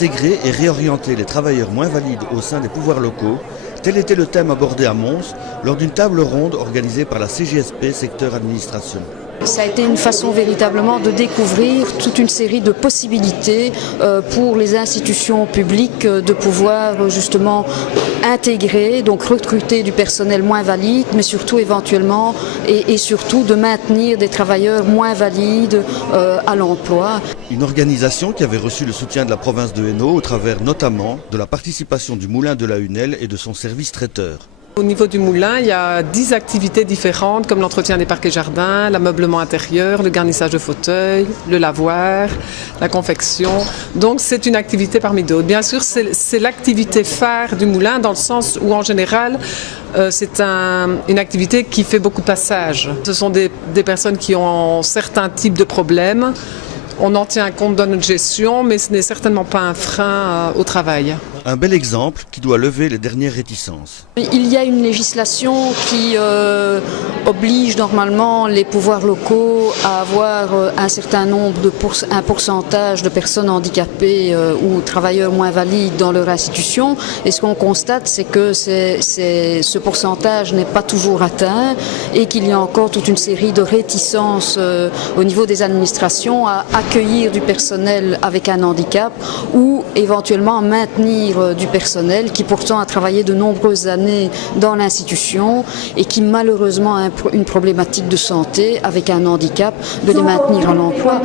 Intégrer et réorienter les travailleurs moins valides au sein des pouvoirs locaux, tel était le thème abordé à Mons lors d'une table ronde organisée par la CGSP secteur administration. Ça a été une façon véritablement de découvrir toute une série de possibilités pour les institutions publiques de pouvoir justement intégrer, donc recruter du personnel moins valide, mais surtout éventuellement et surtout de maintenir des travailleurs moins valides à l'emploi. Une organisation qui avait reçu le soutien de la province de Hainaut au travers notamment de la participation du Moulin de la Hunelle et de son service traiteur. Au niveau du moulin, il y a 10 activités différentes comme l'entretien des parcs et jardins, l'ameublement intérieur, le garnissage de fauteuils, le lavoir, la confection. Donc c'est une activité parmi d'autres. Bien sûr, c'est l'activité phare du moulin dans le sens où en général, c'est une activité qui fait beaucoup de passages. Ce sont des personnes qui ont certains types de problèmes. On en tient compte dans notre gestion, mais ce n'est certainement pas un frein au travail. Un bel exemple qui doit lever les dernières réticences. Il y a une législation qui oblige normalement les pouvoirs locaux à avoir un certain nombre un pourcentage de personnes handicapées ou travailleurs moins valides dans leur institution. Et ce qu'on constate, c'est que ce pourcentage n'est pas toujours atteint et qu'il y a encore toute une série de réticences au niveau des administrations à accueillir du personnel avec un handicap ou éventuellement à maintenir du personnel qui pourtant a travaillé de nombreuses années dans l'institution et qui malheureusement a une problématique de santé avec un handicap, de les maintenir à l'emploi.